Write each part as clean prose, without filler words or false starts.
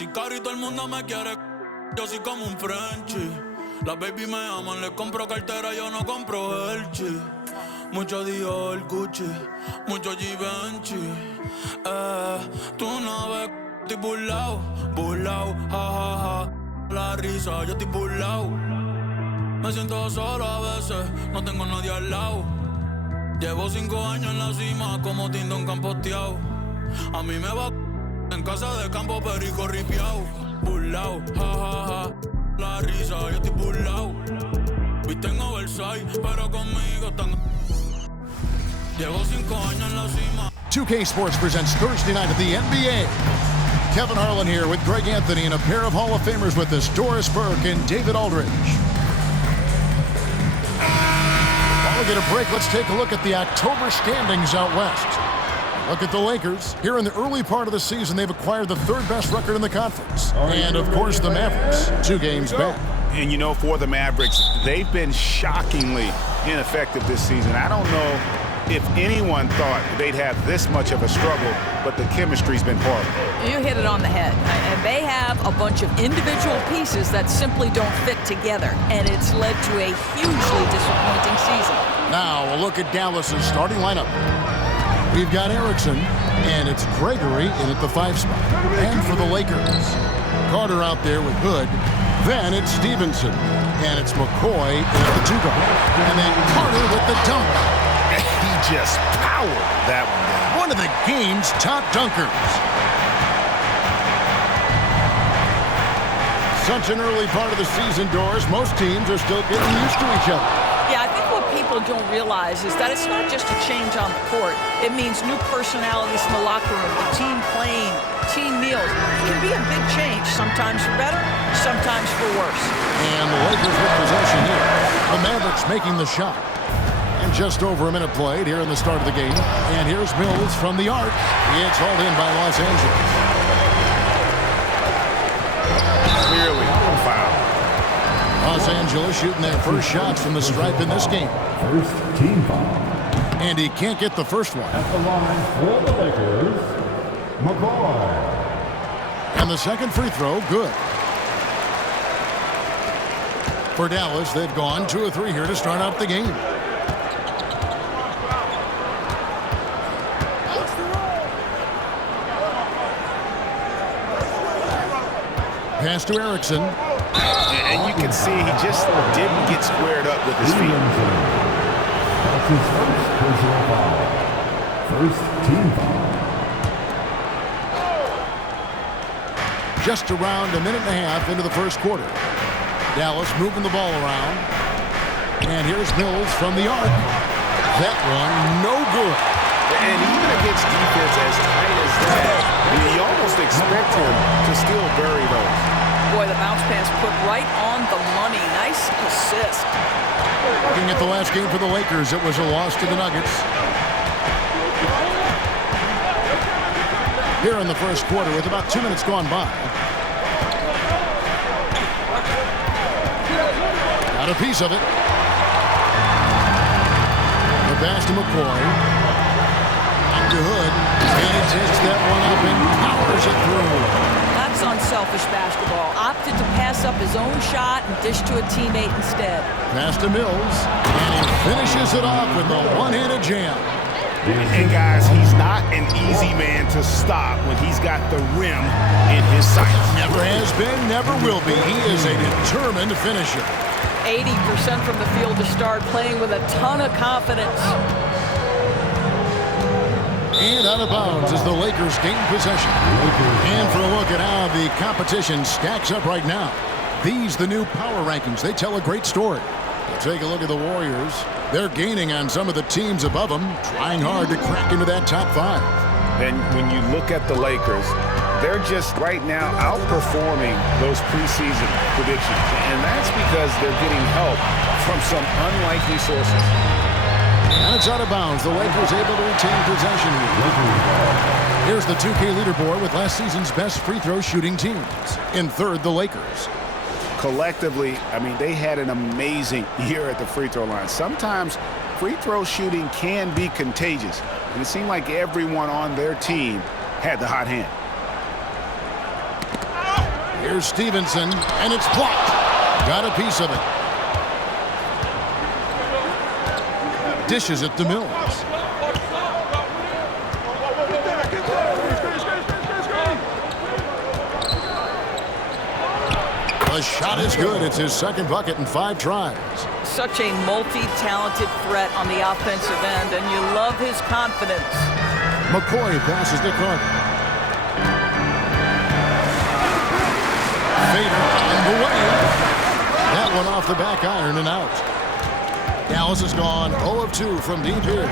soy caro y todo el mundo me quiere. Yo soy como un Frenchie. Las baby me aman, les compro cartera, yo no compro Elchi. Mucho Dior, Gucci, mucho Givenchy. Tú no ves, estoy burlao, ja, ja, ja. La risa, yo estoy burlao. Me siento solo a veces, no tengo nadie al lado. Llevo 5 años en la cima como Tindón camposteado. A mí me va en casa de campo perico ripiao. Burlao, ja, ja, ja. La risa, yo estoy burlao. Viste en oversize, pero conmigo están. Llevo 5 años en la cima. 2K Sports presents Thursday night at the NBA. Kevin Harlan here with Greg Anthony and a pair of Hall of Famers with us, Doris Burke and David Aldridge. While we get a break, let's take a look at the October standings out west. Look at the Lakers. Here in the early part of the season, they've acquired the third best record in the conference. And, of course, the Mavericks, 2 games back. And, you know, for the Mavericks, they've been shockingly ineffective this season. I don't know if anyone thought they'd have this much of a struggle, but the chemistry's been horrible. You hit it on the head. And they have a bunch of individual pieces that simply don't fit together. And it's led to a hugely disappointing season. Now, a look at Dallas's starting lineup. We've got Erickson, and it's Gregory in at the 5 spot. And for the Lakers, Carter out there with Hood. Then it's Stevenson, and it's McCoy in at the 2 guard. And then Carter with the dunk. He just powered that one down. One of the game's top dunkers. Such an early part of the season, Doris. Most teams are still getting used to each other. Yeah, I think what people don't realize is that it's not just a change on the court. It means new personalities in the locker room, the team playing, team meals. It can be a big change, sometimes for better, sometimes for worse. And the Lakers with possession here. The Mavericks making the shot. And just over a minute played here in the start of the game. And here's Mills from the arc. It's hauled in by Los Angeles. Clearly a foul. Los Angeles shooting their first shots from the stripe in this game. First team foul. And he can't get the first one. At the line for the Lakers, McCoy. And the second free throw, good. For Dallas, they've gone 2 of 3 here to start out the game. Pass to Erickson. And you can see he just didn't get squared up with his feet. That's his first personal foul. First team foul. Just around a minute and a half into the first quarter. Dallas moving the ball around. And here's Mills from the arc. That one, no good. And even against defense as tight as that, you almost expect him to still bury those. Boy, the bounce pass put right on the money. Nice assist. Looking at the last game for the Lakers, it was a loss to the Nuggets. Here in the first quarter with about 2 minutes gone by. Got a piece of it. The pass to McCoy. Up to Hood. And he takes that one up and powers it through. That's unselfish basketball. Opted to pass up his own shot and dish to a teammate instead. Pass to Mills. And he finishes it off with a one-handed jam. And guys, he's not an easy man to stop when he's got the rim in his sights. Never has been, never will be. He is a determined finisher. 80% from the field to start, playing with a ton of confidence. And out of bounds as the Lakers gain possession. And for a look at how the competition stacks up right now. These, the new power rankings, they tell a great story. Take a look at the Warriors. They're gaining on some of the teams above them, trying hard to crack into that top 5. And when you look at the Lakers, they're just right now outperforming those preseason predictions. And that's because they're getting help from some unlikely sources. And it's out of bounds. The Lakers able to retain possession here. Here's the 2K leaderboard with last season's best free throw shooting teams. In third, the Lakers. Collectively, I mean, they had an amazing year at the free throw line. Sometimes free throw shooting can be contagious. And it seemed like everyone on their team had the hot hand. Here's Stevenson, and it's blocked. Got a piece of it. Dishes it to Mills. The shot is good. It's his second bucket in 5 tries. Such a multi-talented threat on the offensive end, and you love his confidence. McCoy passes to Carter. Fader on the way. That one off the back iron and out. Dallas has gone 0 of 2 from deep here.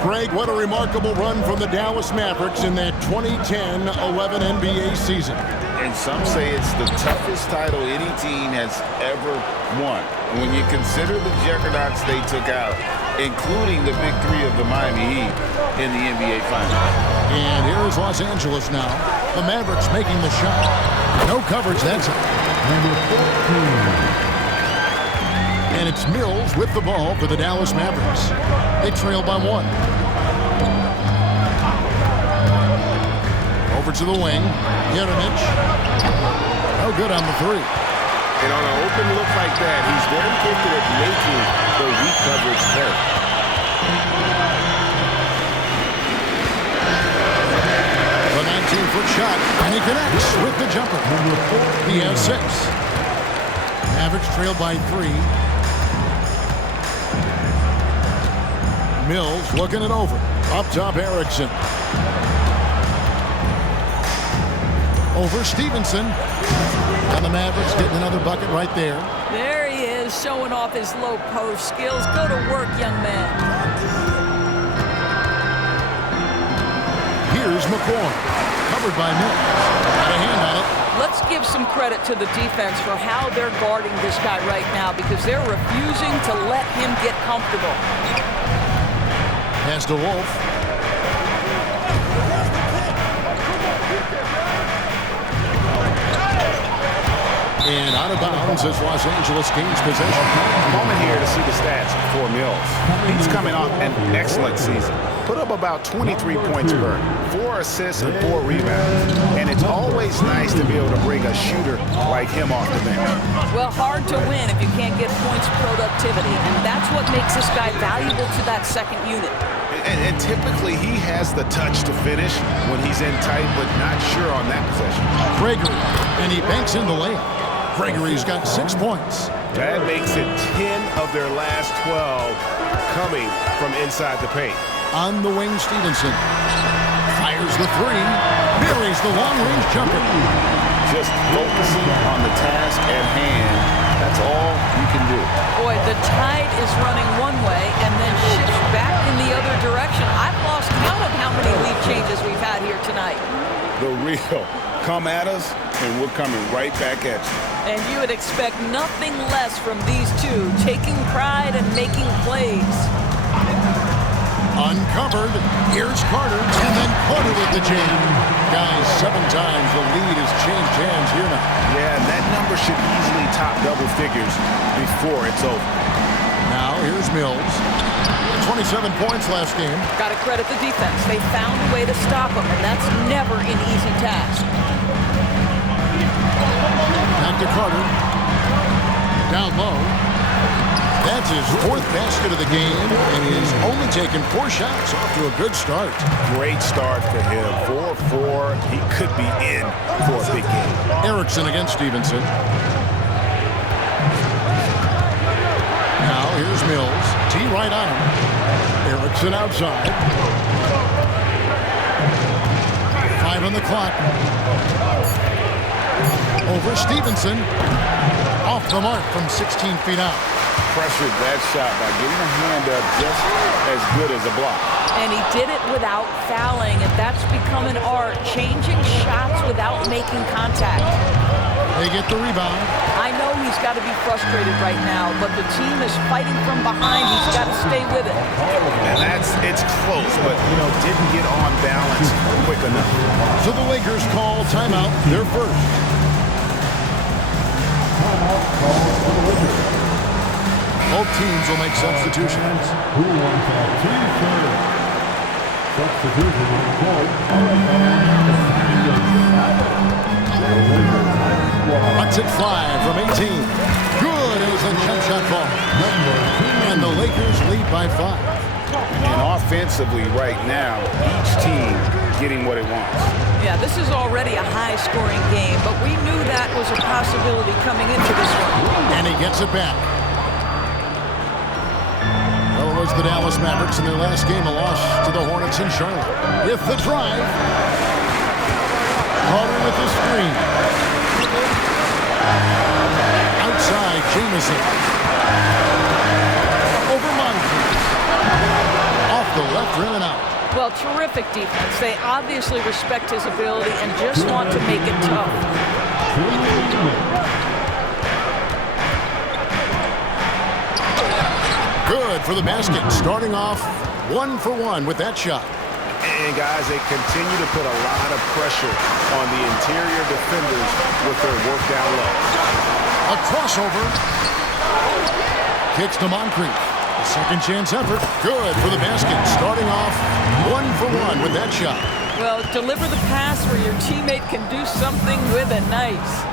Greg, what a remarkable run from the Dallas Mavericks in that 2010-11 NBA season. And some say it's the toughest title any team has ever won. And when you consider the juggernauts they took out, including the big 3 of the Miami Heat in the NBA Finals. And here's Los Angeles now. The Mavericks making the shot. No coverage that time. And it's Mills with the ball for the Dallas Mavericks. They trail by 1. Over to the wing. Jeremic. No good on the 3. And on an open look like that, he's very gifted at making the weak coverage work. The 19-foot shot, and he connects with the jumper. He has 6. Mavericks trail by 3. Mills looking it over. Up top, Erickson. Over Stevenson. And the Mavericks getting another bucket right there. There he is, showing off his low post skills. Go to work, young man. Here's McCoy. Covered by Mills. Got a hand on it. Let's give some credit to the defense for how they're guarding this guy right now, because they're refusing to let him get comfortable. Pass to Wolf. And out of bounds as Los Angeles gains possession. A moment here to see the stats for Mills. He's coming off an excellent season. Put up about 23 points per, 4 assists and 4 rebounds. And it's always nice to be able to bring a shooter like him off the bench. Well, hard to win if you can't get points productivity, and that's what makes this guy valuable to that second unit. And typically he has the touch to finish when he's in tight, but not sure on that possession. Gregory, and he banks in the layup. Gregory's got 6 points. That makes it 10 of their last 12 coming from inside the paint. On the wing, Stevenson fires the 3, buries the long-range jumper. Just focusing on the task at hand. That's all you can do. Boy, the tide is running one way and then shifts back in the other direction. I've lost count of how many lead changes we've had here tonight. The real. Come at us, and we're coming right back at you. And you would expect nothing less from these two, taking pride and making plays. Uncovered. Here's Carter, and then Carter with the jam. Guys, 7 times the lead has changed hands here now. Yeah, and that number should easily top double figures before it's over. Now, here's Mills. 27 points last game. Got to credit the defense. They found a way to stop him, and that's never an easy task. Back to Carter. Down low. That's his 4th basket of the game, and he's only taken 4 shots. Off to a good start. Great start for him. 4-4. He could be in for a big game. Erickson against Stevenson. Now here's Mills. T right on him. Erickson outside. 5 on the clock. Over Stevenson. Off the mark from 16 feet out. Pressured that shot by getting a hand up just as good as a block. And he did it without fouling, and that's become an art, changing shots without making contact. They get the rebound. I know he's got to be frustrated right now, but the team is fighting from behind. He's got to stay with it. And it's close, but, didn't get on balance quick enough. So the Lakers call timeout, their first. Both teams will make substitutions. Who wants that team third? Substitution on the court. The Lakers Lets it fly from 18. Good as a jump shot ball. And the Lakers lead by 5. And offensively right now, each team getting what it wants. Yeah, this is already a high-scoring game, but we knew that was a possibility coming into this one. And he gets it back. Well, it was the Dallas Mavericks in their last game, a loss to the Hornets in Charlotte. With the drive. Carter with the screen. Outside, Jamison. Over Moncrief. Off the left rim and out. Well, terrific defense. They obviously respect his ability and just want to make it tough. Good for the basket. Starting off 1 for 1 with that shot. And guys, they continue to put a lot of pressure on the interior defenders with their work down low. A crossover. Kicks to Moncrief. A second chance effort. Good for the basket. Starting off 1 for 1 with that shot. Well, deliver the pass where your teammate can do something with it. Nice.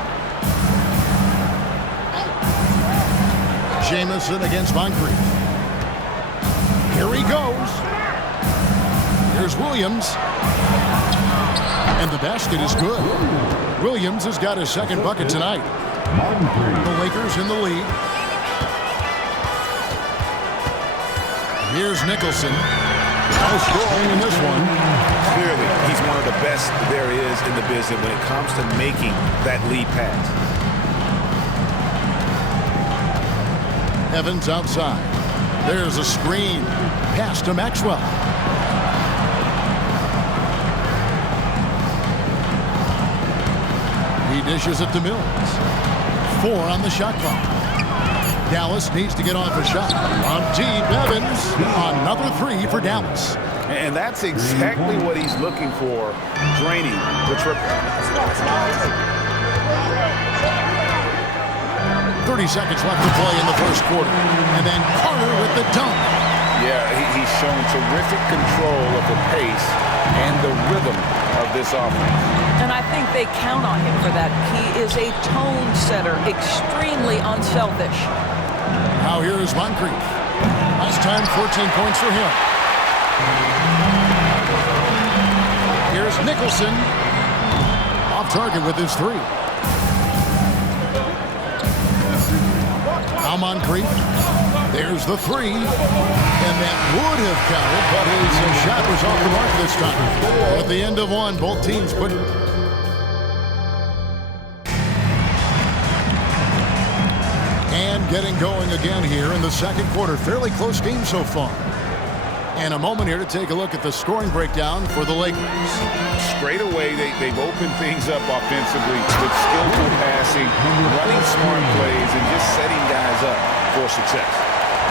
Jamison against Moncrief. Here he goes. Here's Williams. And the basket is good. Williams has got his second bucket tonight. The Lakers in the lead. Here's Nicholson. No scoring in this one. Clearly, he's one of the best there is in the business when it comes to making that lead pass. Evans outside. There's a screen. Pass to Maxwell. He dishes it to Mills. 4 on the shot clock. Dallas needs to get off a shot. On deep, Evans. Another 3 for Dallas. And that's exactly what he's looking for, draining the triple. 30 seconds left to play in the first quarter. And then Carter with the dunk. Yeah, he's shown terrific control of the pace and the rhythm of this offense. And I think they count on him for that. He is a tone setter, extremely unselfish. Now here is Moncrief. Last time, 14 points for him. Here's Nicholson. Off target with his 3. Now Moncrief. There's the 3. And that would have counted, but his shot was off the mark this time. At the end of one, both teams put... And getting going again here in the second quarter. Fairly close game so far. And a moment here to take a look at the scoring breakdown for the Lakers. Straight away, they've opened things up offensively with skillful passing, running smart plays, and just setting guys up for success.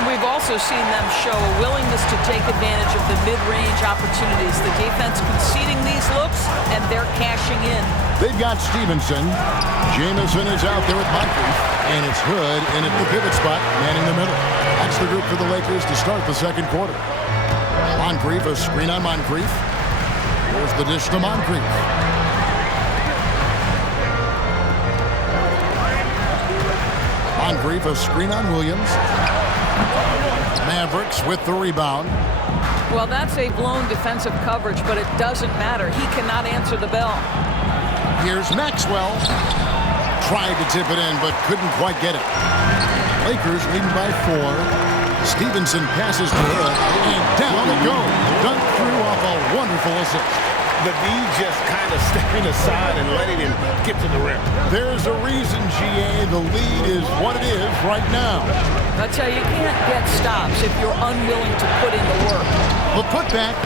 We've also seen them show a willingness to take advantage of the mid-range opportunities. The defense conceding these looks, and they're cashing in. They've got Stevenson. Jamison is out there with Moncrief. And it's Hood in at the pivot spot, manning the middle. That's the group for the Lakers to start the second quarter. Moncrief, a screen on Moncrief. Here's the dish to Moncrief. Moncrief, a screen on Williams. Mavericks with the rebound. Well, that's a blown defensive coverage, but it doesn't matter. He cannot answer the bell. Here's Maxwell. Tried to tip it in, but couldn't quite get it. Lakers leading by 4. Stevenson passes to Hood, and down it goes. Dunked through off a wonderful assist. The D just kind of stepping aside and letting him get to the rim. There's a reason, GA, the lead is what it is right now. I tell you, you can't get stops if you're unwilling to put in the work. The putback.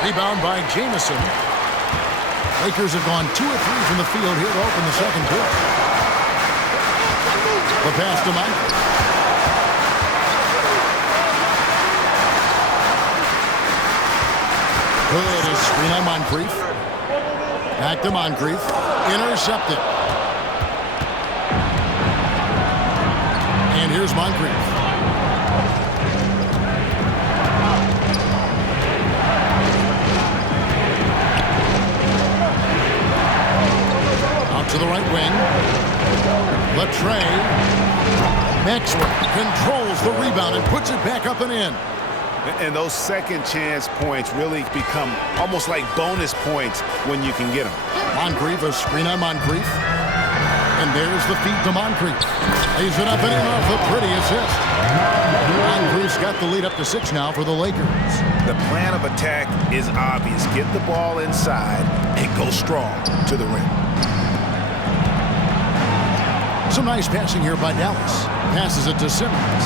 Rebound by Jamison. Lakers have gone 2 of 3 from the field here to open the second quarter. The pass to Mike. Good, a screen on Moncrief. Back to Moncrief. Intercepted. And here's Moncrief. Out to the right wing. controls the rebound and puts it back up and in. And those second chance points really become almost like bonus points when you can get them. Moncrief, a screen on Moncrief. And there's the feed to Moncrief. Lays it up and in off a pretty assist. Moncrief's got the lead up to 6 now for the Lakers. The plan of attack is obvious. Get the ball inside and go strong to the rim. Some nice passing here by Dallas. Passes it to Simmons.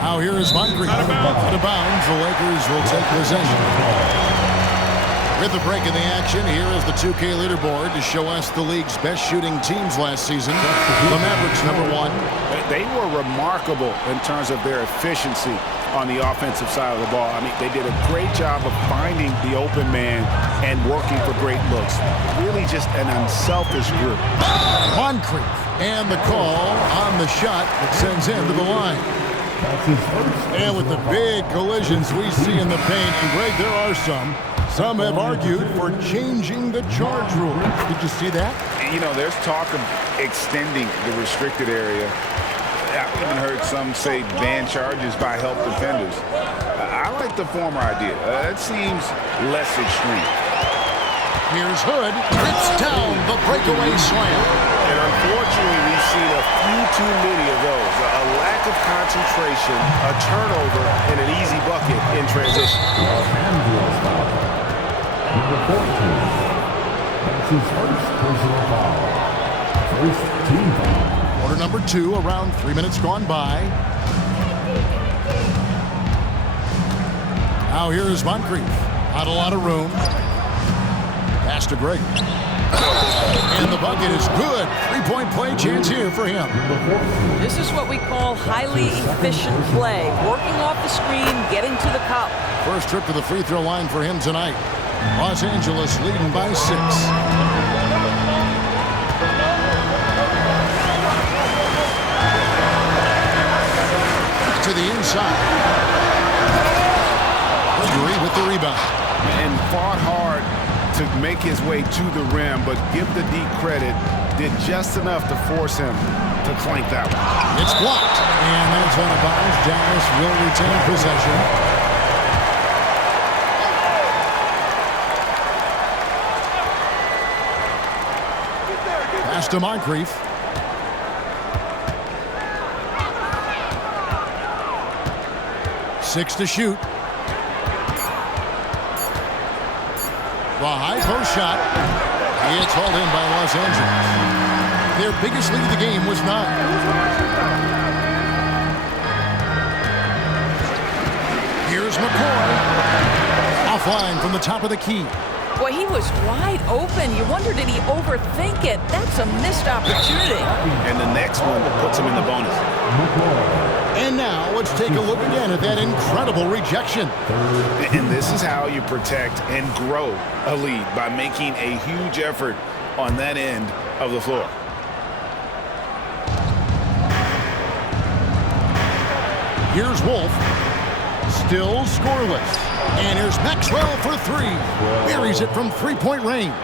Now here is Moncrief. Out of bounds. The Lakers will take possession. With the break in the action, here is the 2K leaderboard to show us the league's best shooting teams last season. The Mavericks, #1. They were remarkable in terms of their efficiency on the offensive side of the ball. I mean, they did a great job of finding the open man and working for great looks. Really just an unselfish group. Moncrief, and the call on the shot that sends him to the line. And with the big collisions we see in the paint, and Greg, there are some. Some have argued for changing the charge rule. Did you see that? You know, there's talk of extending the restricted area. I've even heard some say ban charges by help defenders. I like the former idea. That seems less extreme. Here's Hood. Rips down the breakaway slam. And unfortunately, we've seen a few too many of those. A lack of concentration, a turnover, and an easy bucket in transition. Number 14. That's his first personal foul. First team foul. Quarter number 2, around 3 minutes gone by. Now here is Moncrief. Not a lot of room. Pass to Greg. And the bucket is good. 3-point play chance here for him. This is what we call highly efficient play. Working off the screen, getting to the cup. First trip to the free throw line for him tonight. Los Angeles leading by 6. To the inside. Gregory with the rebound. And fought hard to make his way to the rim, but give the D credit, did just enough to force him to clank that one. It's blocked. And that's out of bounds. Dallas will retain possession. Pass to Moncrief. Six to shoot. The high post shot. It's hauled in by Los Angeles. Their biggest lead of the game was 9. Here's McCoy. Offline from the top of the key. Boy, he was wide open. You wonder, did he overthink it? That's a missed opportunity. And the next one puts him in the bonus. And now let's take a look again at that incredible rejection. And this is how you protect and grow a lead, by making a huge effort on that end of the floor. Here's Wolf. Still scoreless. And here's Maxwell for 3. Buries it from 3-point range.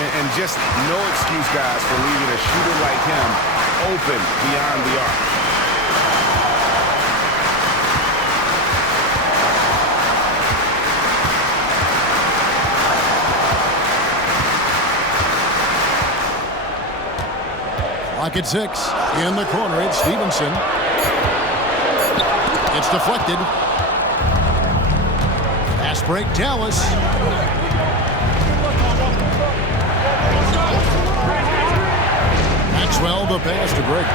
And just no excuse, guys, for leaving a shooter like him open beyond the arc. Clock at 6. In the corner, it's Stevenson. It's deflected. Pass break, Dallas. Maxwell, the pass to Greg.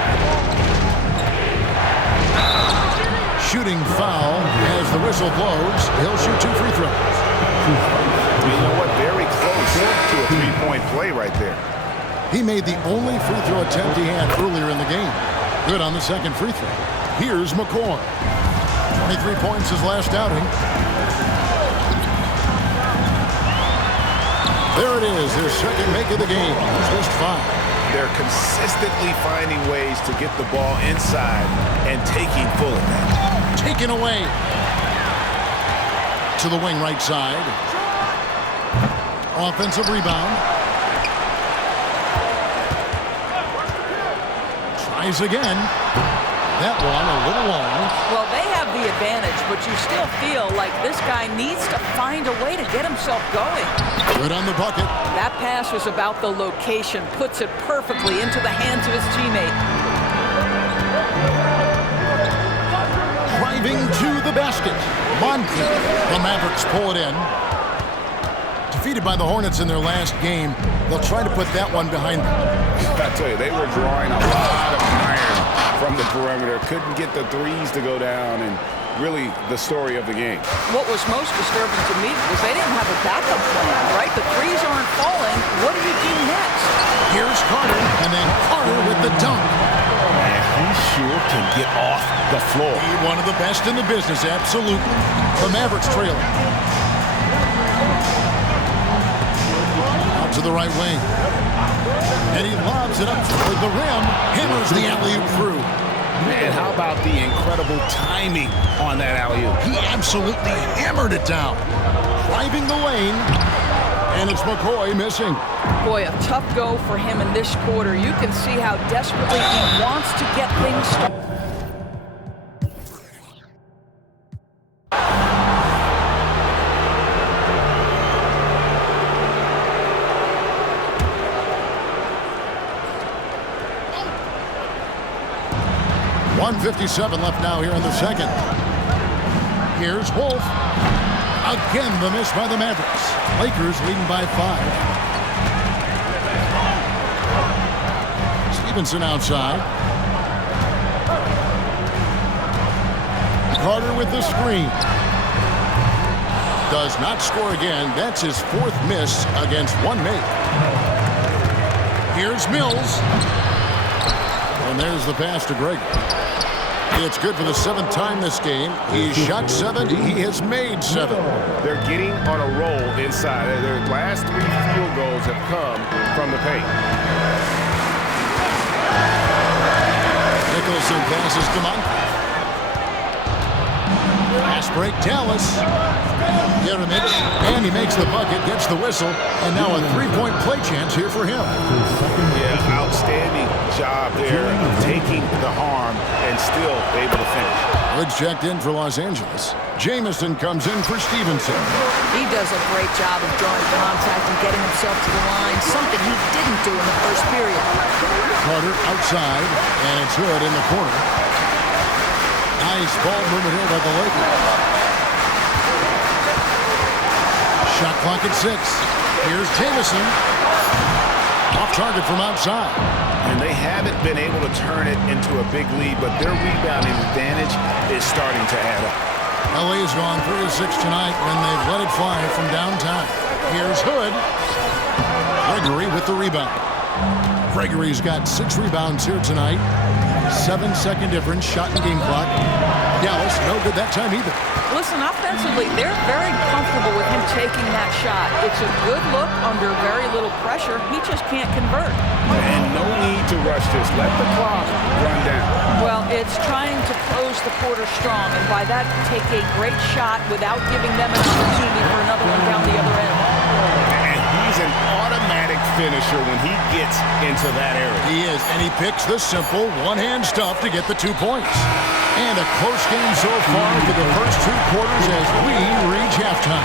Shooting foul as the whistle blows. He'll shoot 2 free throws. You know what? Very close to a 3-point play right there. He made the only free throw attempt he had earlier in the game. Good on the second free throw. Here's McCoy. 23 points his last outing. There it is, their second make of the game. He's missed 5. They're consistently finding ways to get the ball inside and taking full advantage. Taken away. To the wing right side. Offensive rebound. Tries again. That one a little long. Well, they have the advantage, but you still feel like this guy needs to find a way to get himself going. Good on the bucket. That pass was about the location, puts it perfectly into the hands of his teammate. Driving to the basket. Moncrief. The Mavericks pull it in. Defeated by the Hornets in their last game, they'll try to put that one behind them. I tell you, they were drawing a lot of iron from the perimeter. Couldn't get the threes to go down, and really the story of the game. What was most disturbing to me was they didn't have a backup plan, right? The threes aren't falling. What do you do next? Here's Carter, and then Carter with the dunk. Man, he sure can get off the floor. One of the best in the business, absolutely. The Mavericks trailing. Out to the right wing. And he lobs it up toward the rim. Hammers the alley-oop through. And how about the incredible timing on that alley-oop? He absolutely hammered it down. Driving the lane. And it's McCoy missing. Boy, a tough go for him in this quarter. You can see how desperately he wants to get things started. .157 left now here in the second. Here's Wolf. Again, the miss by the Mavericks. Lakers leading by 5. Stevenson outside. Carter with the screen. Does not score again. That's his 4th miss against one make. Here's Mills. And there's the pass to Greg. It's good for the 7th time this game. He's shot 7. He has made 7. They're getting on a roll inside. Their last 3 field goals have come from the paint. Nicholson passes to Moncrief. Pass break, Dallas. Jeremic, and he makes the bucket, gets the whistle, and now a 3-point play chance here for him. Yeah, outstanding job there of taking the harm and still able to finish. Woods checked in for Los Angeles. Jamison comes in for Stevenson. He does a great job of drawing contact and getting himself to the line, something he didn't do in the first period. Carter outside, and it's Hood in the corner. Nice ball movement here by the Lakers. Shot clock at 6. Here's Jamison. Off target from outside. And they haven't been able to turn it into a big lead, but their rebounding advantage is starting to add up. LA has gone 3 of 6 tonight when they've let it fly from downtown. Here's Hood. Gregory with the rebound. Gregory's got 6 rebounds here tonight. 7-second difference, shot and game clock. Dallas, no good that time either. Listen, offensively, they're very comfortable with him taking that shot. It's a good look under very little pressure. He just can't convert. And no need to rush this. Let the clock run down. Well, it's trying to close the quarter strong, and by that, take a great shot without giving them an opportunity for another one down the other end. And he's an automatic finisher when he gets into that area. He is, and he picks the simple one-hand stuff to get the 2 points. And a close game so far for the first 2 quarters as we reach halftime.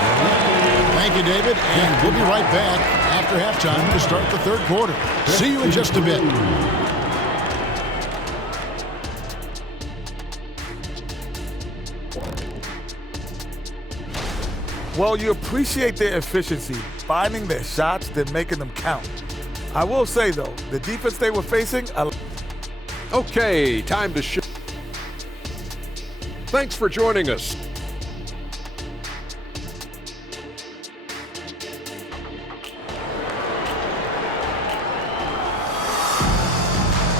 Thank you, David, and we'll be right back after halftime to start the 3rd quarter. See you in just a bit. Well, you appreciate their efficiency, finding their shots, then making them count. I will say, though, the defense they were facing... Okay, time to shoot. Thanks for joining us.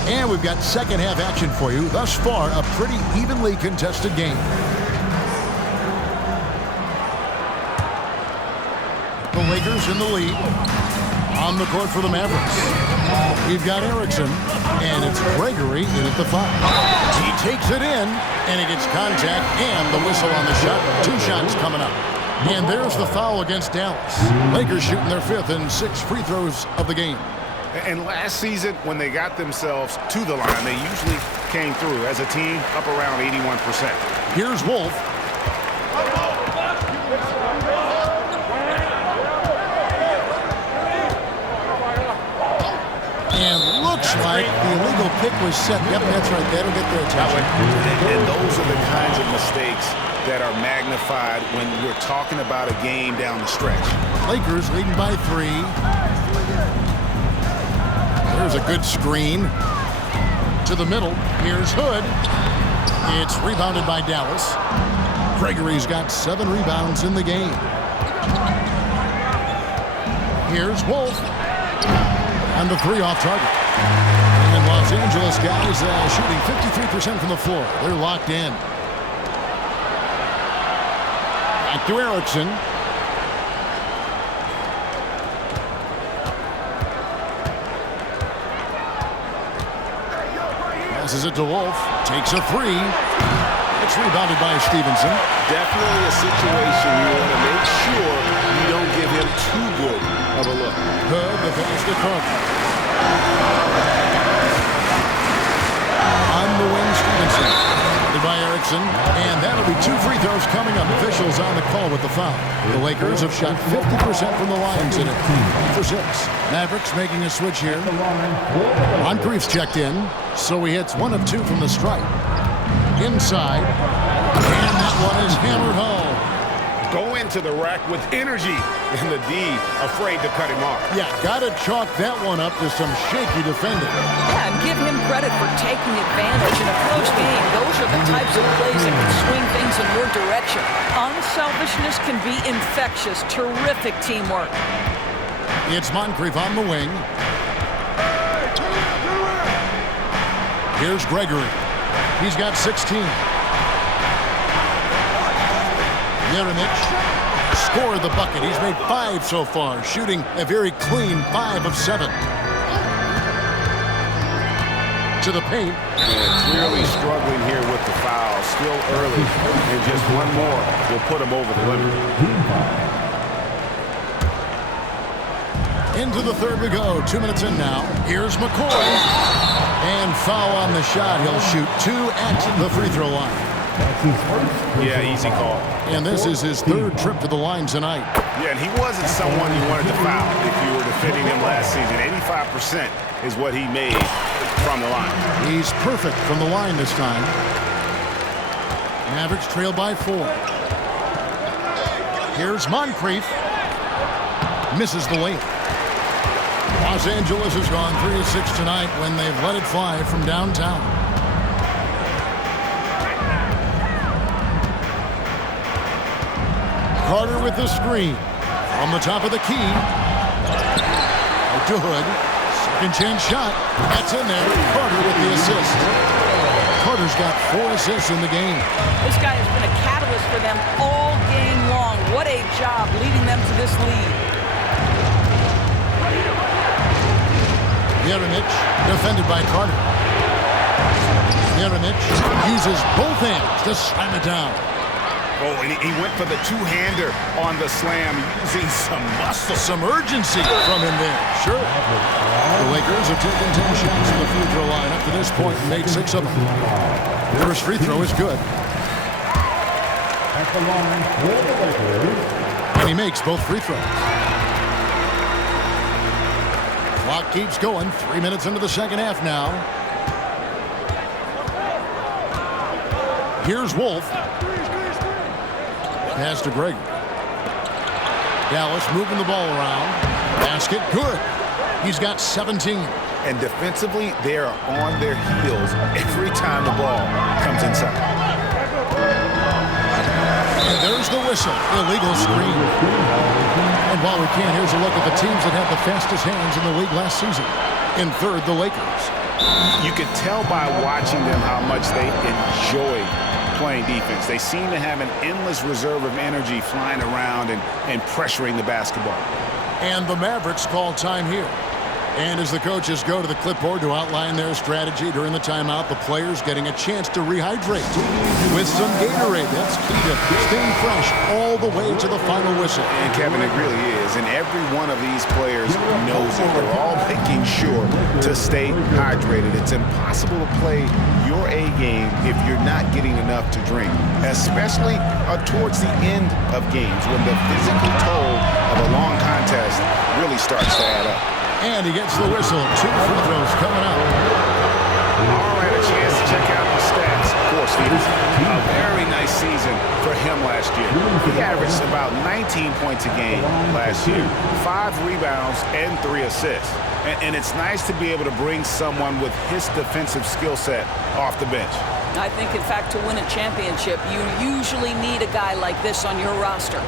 And we've got second half action for you. Thus far, a pretty evenly contested game. The Lakers in the lead. On the court for the Mavericks. We've got Erickson, and it's Gregory in at the 5. He takes it in, and he gets contact and the whistle on the shot. 2 shots coming up. And there's the foul against Dallas. Lakers shooting their 5th and 6 free throws of the game. And last season, when they got themselves to the line, they usually came through as a team up around 81%. Here's Wolf. And looks like the illegal pick was set. Yep, that's right. That'll get their attention. And those are the kinds of mistakes that are magnified when we're talking about a game down the stretch. Lakers leading by 3. There's a good screen. To the middle. Here's Hood. It's rebounded by Dallas. Gregory's got 7 rebounds in the game. Here's Wolf. And the 3 off target. And Los Angeles guys shooting 53% from the floor. They're locked in. Back to Erickson. Passes it to Wolf. Takes a 3. It's rebounded by Stevenson. Definitely a situation you want to make sure you don't give him too good of a look. Hood, the pass to Carter. On the wing, Stevenson. By Erickson, and that'll be 2 free throws coming up. Officials on the call with the foul. The Lakers have shot 50% from the line today. 3 for 6. Mavericks making a switch here. Moncrief's checked in, so he hits 1 of 2 from the stripe. Inside, and that one is hammered home. Go into the rack with energy, and the D afraid to cut him off. Yeah, gotta chalk that one up to some shaky defending. Yeah, and give him credit for taking advantage in a close game. Those are the types of plays that can swing things in your direction. Unselfishness can be infectious. Terrific teamwork. It's Moncrief on the wing. Here's Gregory. He's got 16. Jeremic scored the bucket. He's made 5 so far, shooting a very clean 5 of 7. To the paint. And clearly struggling here with the foul. Still early. And just one more will put him over the limit. Into the third we go. 2 minutes in now. Here's McCoy. And foul on the shot. He'll shoot 2 at the free throw line. Yeah, easy call. And this is his 3rd trip to the line tonight. Yeah, and he wasn't someone you wanted to foul if you were defending him last season. 85% is what he made from the line. He's perfect from the line this time. Mavericks trail by 4. Here's Moncrief. Misses the layup. Los Angeles has gone 3 of 6 tonight when they've let it fly from downtown. Carter with the screen. From the top of the key. Out to Hood. Second chance shot. That's in there. Carter with the assist. Carter's got 4 assists in the game. This guy has been a catalyst for them all game long. What a job leading them to this lead. Jeremic defended by Carter. Jeremic uses both hands to slam it down. Oh, and he went for the 2-hander on the slam, using some muscle. Some urgency from him there. Sure. The Lakers have taken 10 shots from the free throw line up to this point and made 6 of them. The first free throw is good. At the line for the Lakers. And he makes both free throws. Clock keeps going. 3 minutes into the second half now. Here's Wolf. Pass to Gregory. Dallas moving the ball around. Basket, good. He's got 17. And defensively, they are on their heels every time the ball comes inside. And there's the whistle. Illegal screen. And while we can, here's a look at the teams that had the fastest hands in the league last season. In third, the Lakers. You could tell by watching them how much they enjoy playing defense. They seem to have an endless reserve of energy flying around and pressuring the basketball. And the Mavericks call time here. And as the coaches go to the clipboard to outline their strategy during the timeout, the players getting a chance to rehydrate with some Gatorade. That's key to staying fresh all the way to the final whistle. And Kevin, it really is. And every one of these players knows it. They're all making sure to stay hydrated. It's impossible to play your A game if you're not getting enough to drink, especially towards the end of games when the physical toll of a long contest really starts to add up. And he gets the whistle. 2 free throws coming up. All right, a chance to check out the stats for Stevenson. A very nice season for him last year. He averaged about 19 points a game last year, 5 rebounds and 3 assists. And it's nice to be able to bring someone with his defensive skill set off the bench. I think, in fact, to win a championship, you usually need a guy like this on your roster.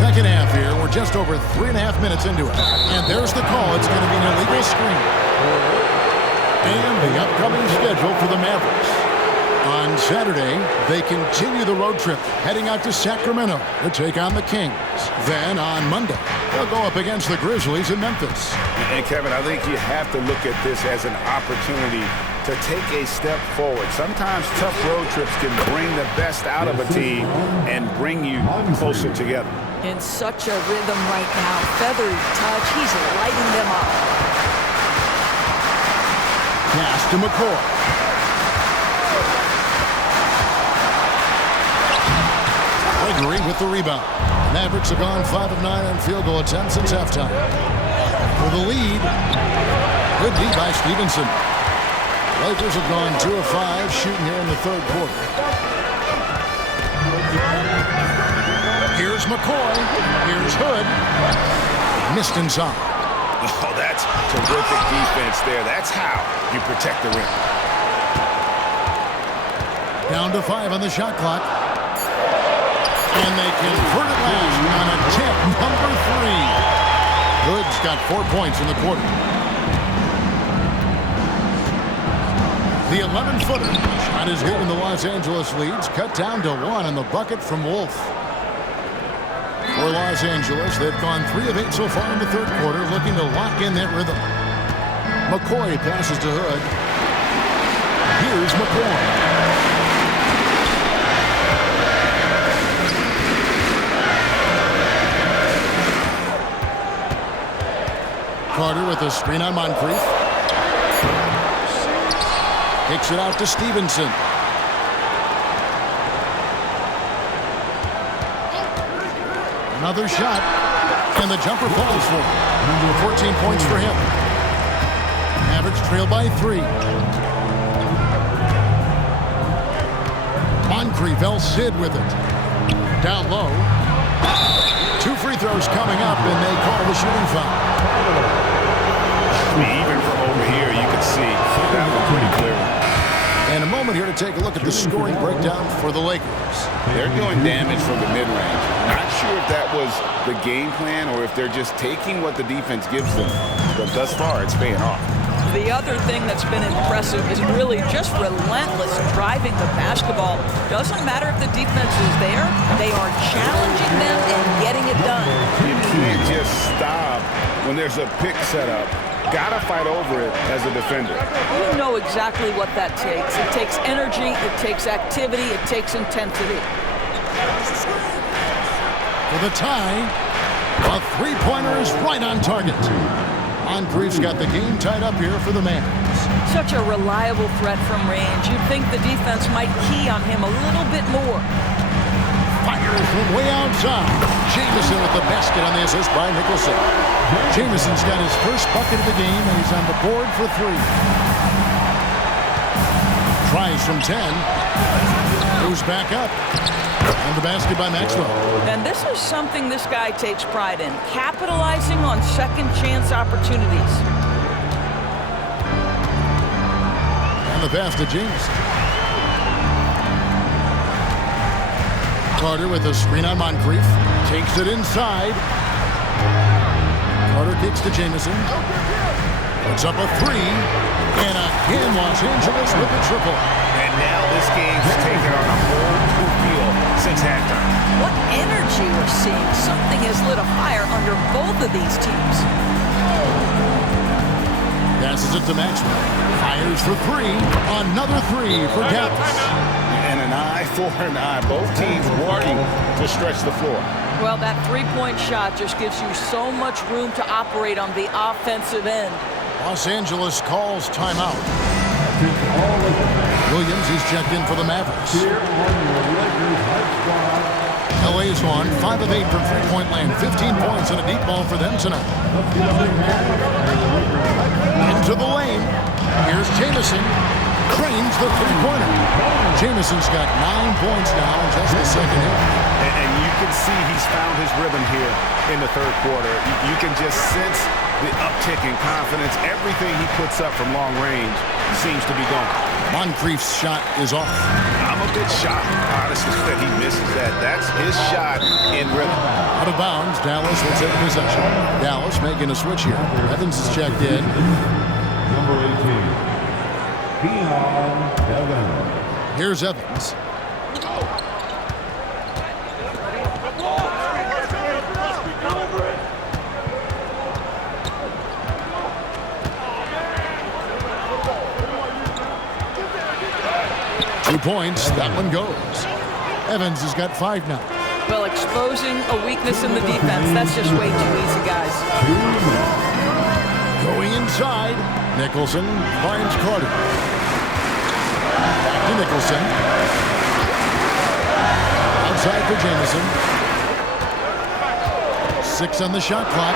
Second half here. We're just over 3.5 minutes into it. And there's the call. It's going to be an illegal screen. And the upcoming schedule for the Mavericks. On Saturday, they continue the road trip, heading out to Sacramento to take on the Kings. Then on Monday, they'll go up against the Grizzlies in Memphis. And Kevin, I think you have to look at this as an opportunity to take a step forward. Sometimes tough road trips can bring the best out of a team and bring you closer together. In such a rhythm right now. Feathery touch. He's lighting them up. Pass to McCoy. Gregory with the rebound. Mavericks have gone 5 of 9 on field goal attempts since halftime. For the lead, good D by Stevenson. Lakers have gone 2 of 5 shooting here in the third quarter. Here's McCoy. Here's Hood. Missed inside. Oh, that's terrific defense there. That's how you protect the rim. Down to 5 on the shot clock. And they convert it last on attempt number 3. Hood's got 4 points in the quarter. The 11-footer shot is good, and the Los Angeles leads cut down to 1 in the bucket from Wolf. For Los Angeles, they've gone 3 of 8 so far in the third quarter, looking to lock in that rhythm. McCoy passes to Hood. Here's McCoy. Carter with a screen on Moncrief. Kicks it out to Stevenson. Another shot, and the jumper falls for him. 14 points for him. Mavericks trail by 3. Moncrief, El Cid with it. Down low. 2 free throws coming up, and they call the shooting foul. Even from over here, you can see that one pretty clearly. And a moment here to take a look at the scoring breakdown for the Lakers. They're doing damage from the mid-range. Not sure if that was the game plan or if they're just taking what the defense gives them. But thus far, it's paying off. The other thing that's been impressive is really just relentless driving the basketball. Doesn't matter if the defense is there. They are challenging them and getting it done. You can't just stop when there's a pick set up. Gotta fight over it as a defender. You know exactly what that takes. It takes energy, it takes activity, it takes intensity. For the tie, a three-pointer is right on target. Moncrief's got the game tied up here for the Mavs. Such a reliable threat from range. You'd think the defense might key on him a little bit more. Fires from way outside. Jamison with the basket on the assist by Nicholson. Jamison's got his first bucket of the game, and he's on the board for 3. Tries from 10. Goes back up. And the basket by Maxwell. And this is something this guy takes pride in, capitalizing on second chance opportunities. And the pass to Jameson. Carter with a screen on Moncrief. Takes it inside. Carter kicks to Jameson. Puts up a three. And again, Los Angeles with a triple. And now this game's taken on a whole new feel since halftime. What energy we're seeing. Something has lit a fire under both of these teams. Passes it to Maxwell. Fires for three. Another three for Dallas. And an eye for an eye. Both teams working to stretch the floor. Well, that three-point shot just gives you so much room to operate on the offensive end. Los Angeles calls timeout. Williams, he's checked in for the Mavericks. LA's won 5 of 8 from three-point land. 15 points and a deep ball for them tonight. Into the lane. Here's Jameson. Cranes the three-pointer. Jameson's got 9 points now in just the second half. And you can see he's found his rhythm here in the third quarter. You can just sense the uptick in confidence. Everything he puts up from long range seems to be going. Moncrief's shot is off. I'm a bit shocked, honestly, that he misses that. That's his shot in rhythm. Out of bounds, Dallas will take possession. Dallas making a switch here. Evans is checked in. Number 18, Keon Evans. Here's Evans. 2 points. That one goes. Evans has got 5 now. Well, exposing a weakness in the defense, that's just way too easy, guys. Going inside. Nicholson finds Carter. Back to Nicholson. Outside for Jameson. 6 on the shot clock.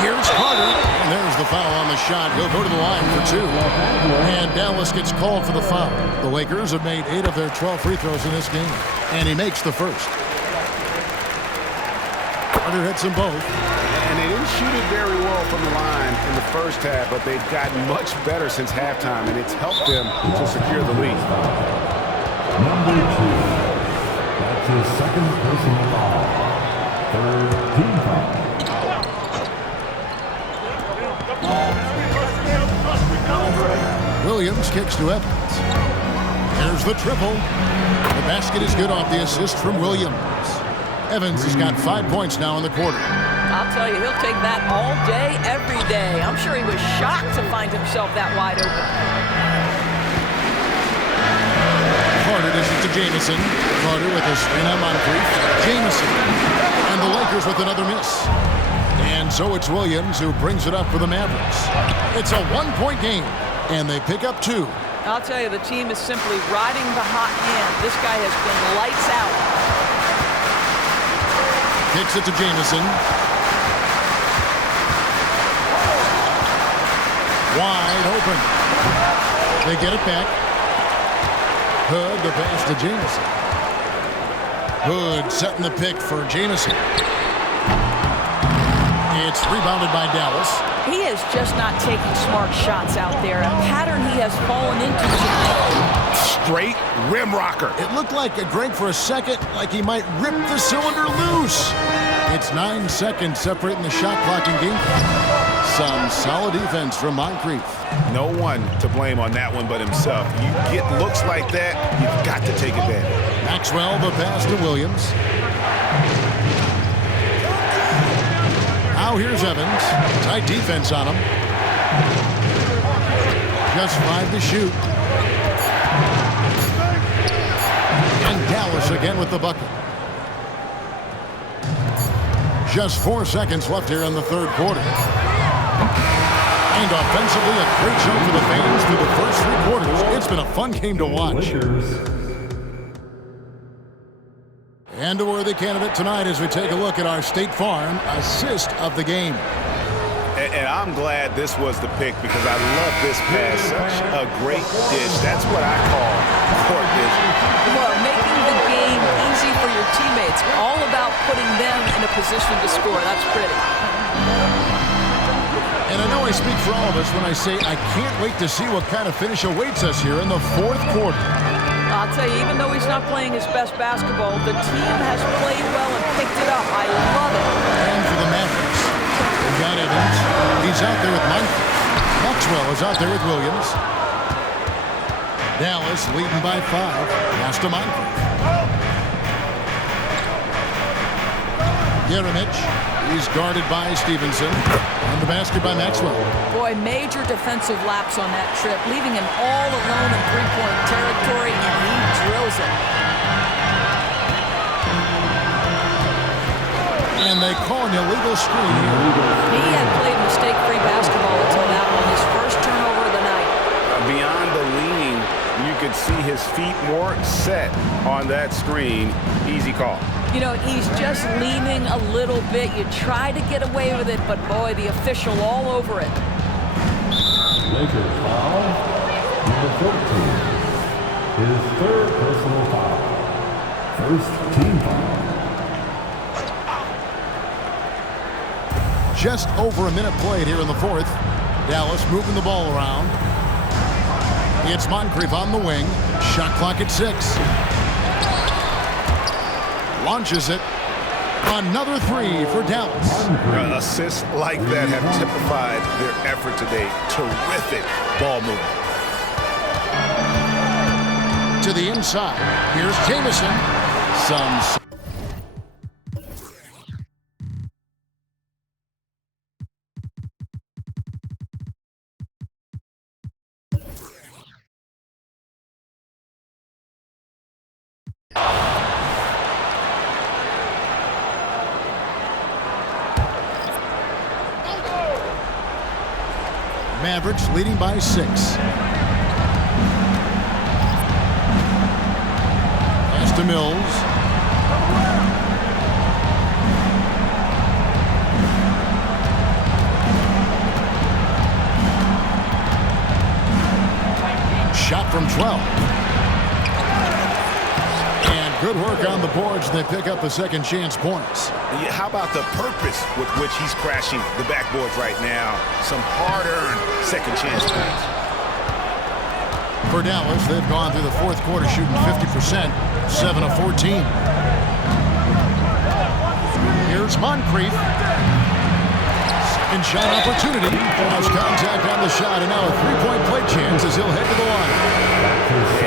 Here's Carter. And there's the foul on the shot. He'll go to the line for 2. And Dallas gets called for the foul. The Lakers have made 8 of their 12 free throws in this game. And he makes the first. Carter hits them both. And they didn't shoot it very well from the line in the first half, but they've gotten much better since halftime, and it's helped them to secure the lead. Number 2. That's his second personal foul. Third team foul. Williams kicks to Evans. There's the triple. The basket is good off the assist from Williams. Evans has got 5 points now in the quarter. I'll tell you, he'll take that all day, every day. I'm sure he was shocked to find himself that wide open. Carter dishes to Jameson. Carter with a screen on Moncrief. Jameson. And the Lakers with another miss. And so it's Williams who brings it up for the Mavericks. It's a 1-point game, and they pick up 2. I'll tell you, the team is simply riding the hot hand. This guy has been lights out. Kicks it to Jameson. Wide open. They get it back. Hood, the pass to Jameson. Hood setting the pick for Jameson. It's rebounded by Dallas. He is just not taking smart shots out there. A pattern he has fallen into tonight. Straight rim rocker. It looked like a Greg for a second, like he might rip the cylinder loose. It's 9 seconds separating the shot clock and game clock. Some solid defense from Moncrief. No one to blame on that one but himself. You get looks like that, you've got to take advantage. Maxwell, the pass to Williams. Now here's Evans. Tight defense on him. Just 5 to shoot. And Dallas again with the bucket. Just 4 seconds left here in the third quarter. And offensively, a great show for the fans through the first 3 quarters. It's been a fun game to watch. And a worthy candidate tonight as we take a look at our State Farm assist of the game. And I'm glad this was the pick because I love this pass. Such a great dish. That's what I call court vision. Well, making the game easy for your teammates. All about putting them in a position to score. That's pretty. And I know I speak for all of us when I say I can't wait to see what kind of finish awaits us here in the fourth quarter. I'll tell you, even though he's not playing his best basketball, the team has played well and picked it up. I love it. And for the Mavericks, they've got Evans. He's out there with Moncrief. Maxwell is out there with Williams. Dallas leading by 5. Pass to Moncrief. Jeremic. He's guarded by Stevenson. And the basket by Maxwell. Boy, major defensive lapse on that trip, leaving him all alone in three-point territory, and he drills it. And they call an illegal screen here. He had played mistake-free basketball until that one, his first turnover of the night. Beyond the leaning, you could see his feet more set on that screen. Easy call. You know, he's just leaning a little bit. You try to get away with it, but boy, the official all over it. Lakers foul. Number 14. His third personal foul. First team foul. Just over a minute played here in the fourth. Dallas moving the ball around. It's Moncrief on the wing. Shot clock at 6. Launches it. Another 3 for Dallas. Assists like that have typified their effort today. Terrific ball movement. To the inside. Here's Jamison. Some. Mavericks leading by 6. Pass to Mills. Shot from 12. And good work on the boards. They pick up the second chance points. Yeah, how about the purpose with which he's crashing the backboards right now? Some hard-earned second chance points. For Dallas, they've gone through the fourth quarter shooting 50%, 7 of 14. Here's Moncrief. Second shot opportunity. Almost contact on the shot, and now a three-point play chance as he'll head to the line.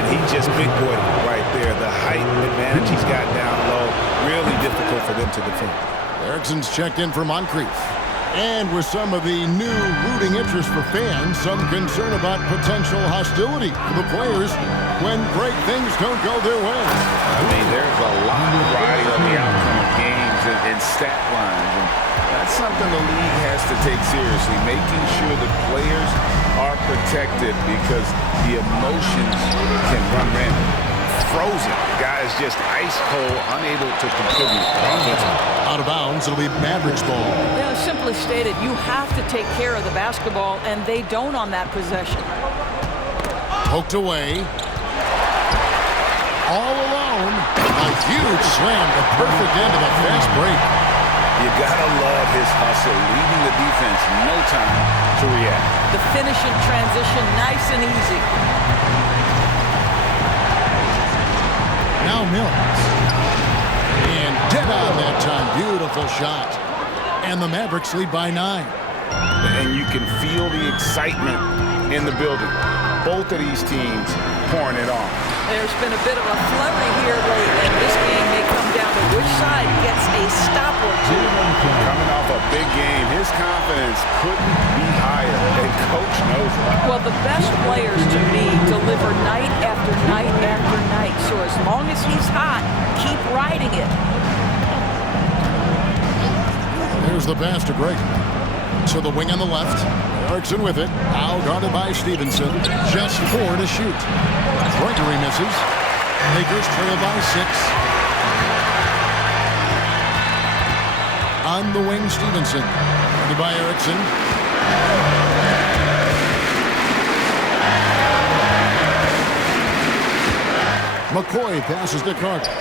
And he just big-boyed right there. The height advantage he's got down low, really difficult for them to defend. Erickson's checked in for Moncrief. And with some of the new rooting interest for fans, some concern about potential hostility for the players when great things don't go their way. I mean, there's a lot riding on the outcome of games and stat lines. And that's something the league has to take seriously, making sure the players are protected because the emotions can run rampant. Frozen. Guys just ice cold, unable to contribute offensively. Out of bounds, it'll be Mavericks ball. You know, simply stated, you have to take care of the basketball, and they don't on that possession. Poked away. All alone. A huge slam, the perfect end of a fast break. You gotta love his hustle, leading the defense, no time to react. The finish in transition, nice and easy. Now Mills. And dead on that time. Beautiful shot. And the Mavericks lead by 9. And you can feel the excitement in the building. Both of these teams pouring it on. There's been a bit of a flurry here late, and this game may come down to which side gets a stop or two. Coming off a big game, his confidence couldn't be higher, and Coach knows it. Well, the best players to me deliver night after night after night. So as long as he's hot, keep riding it. There's the pass to Greg. To the wing on the left. Erickson with it. Now guarded by Stevenson. Just 4 to shoot. Gregory misses. Lakers trail by 6. On the wing, Stevenson. Guarded by Erickson. McCoy passes to Carter.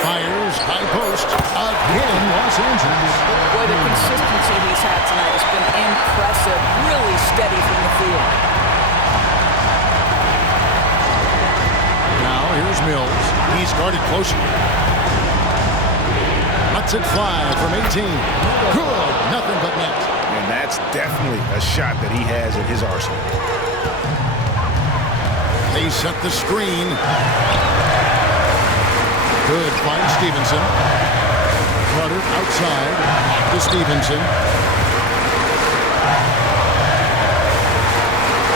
Fires, high post. Again, Los Angeles. Boy, the consistency he's had tonight has been impressive. Really steady from the field. Now here's Mills. He's guarded closely. Lets it fly from 18. Good. Nothing but net. And that's definitely a shot that he has in his arsenal. They set the screen. Good find Stevenson. Carter outside. Back to Stevenson.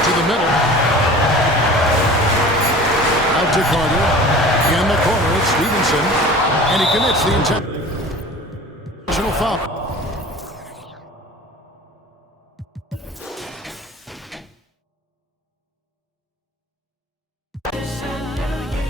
To the middle. Out to Carter. In the corner, it's Stevenson. And he commits the intentional foul.